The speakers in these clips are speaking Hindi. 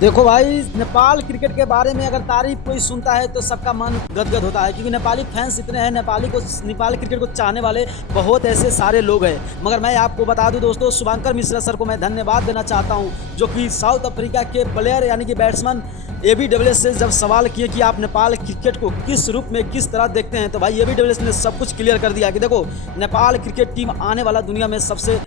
देखो भाई, नेपाल क्रिकेट के बारे में अगर तारीफ कोई सुनता है तो सबका मन गदगद होता है, क्योंकि नेपाली फैंस इतने हैं। नेपाली क्रिकेट को चाहने वाले बहुत ऐसे सारे लोग हैं। मगर मैं आपको बता दूं दोस्तों, शुभंकर मिश्रा सर को मैं धन्यवाद देना चाहता हूं, जो कि साउथ अफ्रीका के प्लेयर यानी कि बैट्समैन एबी डिविलियर्स से जब सवाल किए कि आप नेपाल क्रिकेट को किस रूप में किस तरह देखते हैं, तो भाई एबी डिविलियर्स ने सब कुछ क्लियर कर दिया कि देखो, नेपाल क्रिकेट टीम आने वाला दुनिया में सबसे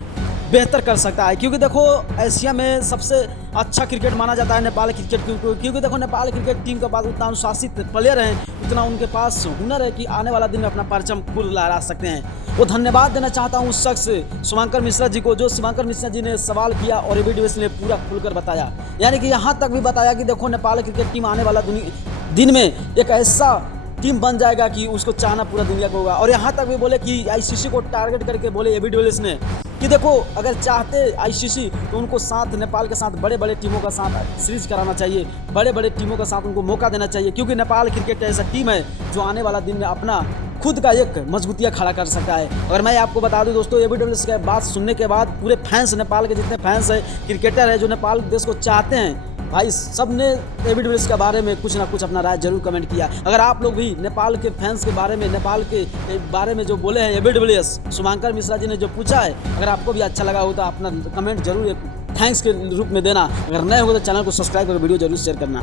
बेहतर कर सकता है। क्योंकि देखो, एशिया में सबसे अच्छा क्रिकेट माना जाता है नेपाल क्रिकेट, क्योंकि देखो नेपाल क्रिकेट टीम के पास उतना अनुशासित प्लेयर हैं, उतना उनके पास हुनर है कि आने वाला दिन में अपना परचम खुद लहरा सकते हैं। वो धन्यवाद देना चाहता हूँ उस शख्स शुभंकर मिश्रा जी को, जो शुभंकर मिश्रा जी ने सवाल किया और एबी डिविलियर्स ने पूरा खुलकर बताया। यानी कि यहाँ तक भी बताया कि देखो, नेपाल क्रिकेट टीम आने वाला दिन में एक ऐसा टीम बन जाएगा कि उसको चाहना पूरा दुनिया को होगा। और यहाँ तक भी बोले कि आईसीसी को टारगेट करके बोले एबी डिविलियर्स ने कि देखो, अगर चाहते आईसीसी तो उनको साथ नेपाल के साथ बड़े बड़े टीमों का साथ सीरीज कराना चाहिए, बड़े बड़े टीमों का साथ उनको मौका देना चाहिए, क्योंकि नेपाल क्रिकेट ऐसा टीम है जो आने वाला दिन में अपना खुद का एक मजबूतियाँ खड़ा कर सकता है। अगर मैं आपको बता दूं दोस्तों, एबी डिविलियर्स की बात सुनने के बाद पूरे फैंस, नेपाल के जितने फैंस हैं, क्रिकेटर है जो नेपाल देश को चाहते हैं, भाई सब ने एबी डिविलियर्स के बारे में कुछ ना कुछ अपना राय जरूर कमेंट किया। अगर आप लोग भी नेपाल के फैंस के बारे में, नेपाल के बारे में जो बोले हैं एबी डिविलियर्स, शुभंकर मिश्रा जी ने जो पूछा है, अगर आपको भी अच्छा लगा हो तो अपना कमेंट जरूर एक थैंक्स के रूप में देना। अगर नए हो तो चैनल को सब्सक्राइब कर वीडियो जरूर शेयर करना।